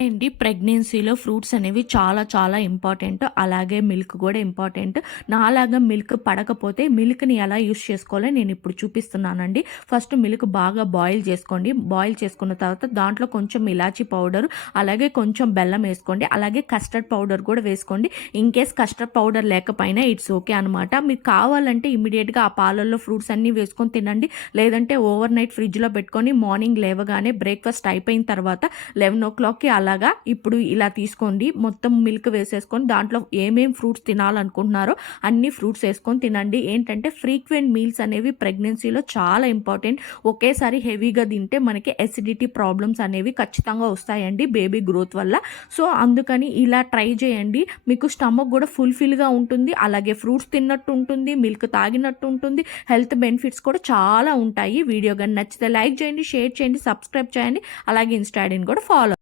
ఏంటి ప్రెగ్నెన్సీలో ఫ్రూట్స్ అనేవి చాలా చాలా ఇంపార్టెంట్. అలాగే మిల్క్ గూడా ఇంపార్టెంట్. నాలాగా మిల్క్ పడకపోతే మిల్క్‌ని ఎలా యూజ్ చేసుకోవాలో నేనిప్పుడు చూపిస్తున్నానండి. ఫస్ట్ మిల్క్ బాగా బాయిల్ చేసుకోండి. బాయిల్ చేసుకున్న తర్వాత దాంట్లో కొంచెం ఇలాచీ పౌడర్, అలాగే కొంచెం బెల్లం ఏసుకోండి. అలాగే కస్టర్డ్ పౌడర్ కూడా వేసుకోండి. ఇన్‌కేస్ కస్టర్డ్ పౌడర్ లేకపోయినా ఇట్స్ ఓకే అనమాట. మీకు కావాలంటే ఇమ్మీడియేట్‌గా ఆ పాలల్లో ఫ్రూట్స్ అన్నీ వేసుకొని తినండి. లేదంటే ఓవర్ నైట్ ఫ్రిడ్జ్‌లో పెట్టుకొని మార్నింగ్ లేవగానే బ్రేక్‌ఫాస్ట్ అయిపోయిన తర్వాత 11:00కి అలాగా ఇప్పుడు ఇలా తీసుకోండి. మొత్తం మిల్క్ వేసేసుకొని దాంట్లో ఏమేం ఫ్రూట్స్ తినాలనుకుంటున్నారో అన్ని ఫ్రూట్స్ ఏసుకొని తినండి. ఏంటంటే ఫ్రీక్వెంట్ మీల్స్ అనేవి ప్రెగ్నెన్సీలో చాలా ఇంపార్టెంట్. ఒకేసారి హెవీగా తింటే మనకి ఎసిడిటీ ప్రాబ్లమ్స్ అనేవి ఖచ్చితంగా వస్తాయండి బేబీ గ్రోత్ వల్ల. సో, అందుకని ఇలా ట్రై చేయండి. మీకు స్టమక్ గూడా ఫుల్‌ఫిల్‌గా ఉంటుంది. అలాగే ఫ్రూట్స్ తిన్నట్టు ఉంటుంది. మిల్క్ తాగినట్టు ఉంటుంది. హెల్త్ బెనిఫిట్స్ కూడా చాలా ఉంటాయి. వీడియో గాని నచ్చితే లైక్ చేయండి, షేర్ చేయండి, సబ్స్క్రైబ్ చేయండి. అలాగే ఇన్‌స్టా ఐడీని కూడా ఫాలో